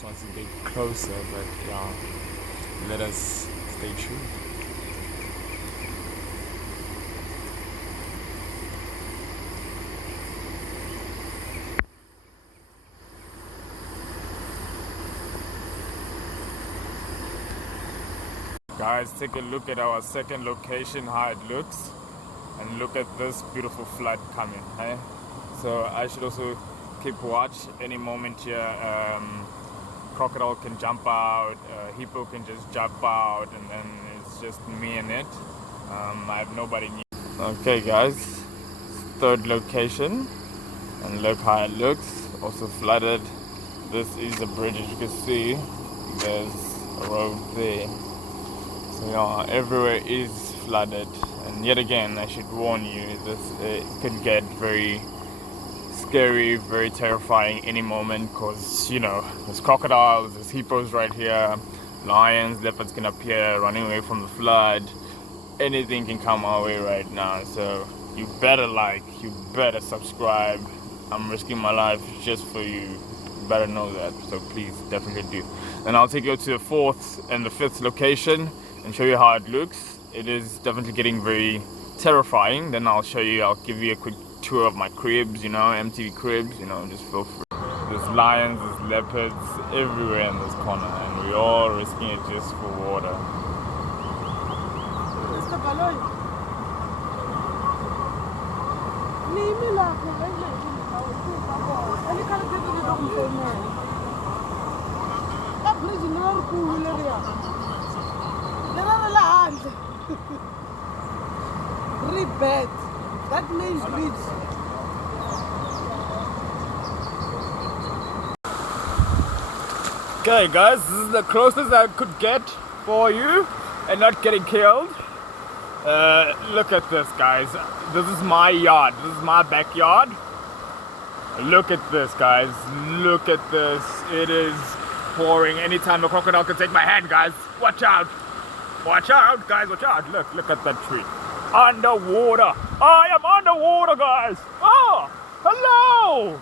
just wants to get closer, but yeah, let us stay true. Guys, take a look at our second location, how it looks, and look at this beautiful flood coming. Eh? So I should also keep watch. Any moment here, crocodile can jump out, hippo can just jump out, and then it's just me and it. I have nobody near. Okay, guys, third location, and look how it looks. Also flooded. This is a bridge, as you can see. There's a road there. So yeah, everywhere is flooded, and yet again I should warn you, this could get very scary, very terrifying any moment, because you know there's crocodiles, there's hippos right here, lions, leopards can appear running away from the flood. Anything can come our way right now, so you better like, you better subscribe. I'm risking my life just for you. You better know that, so please definitely do. And I'll take you to the fourth and the fifth location and show you how it looks. It is definitely getting very terrifying. Then I'll give you a quick tour of my cribs, you know, MTV cribs, you know, just feel free. There's lions, there's leopards everywhere in this corner, and we're all risking it just for water. Bad. That means bridge. Okay guys, this is the closest I could get for you and not getting killed. Look at this, guys. This is my yard. This is my backyard. Look at this, guys. Look at this. It is pouring. Anytime a crocodile can take my hand, guys. Watch out. Watch out, guys. Watch out. Look at that tree. Underwater. I am underwater, guys. Oh, hello.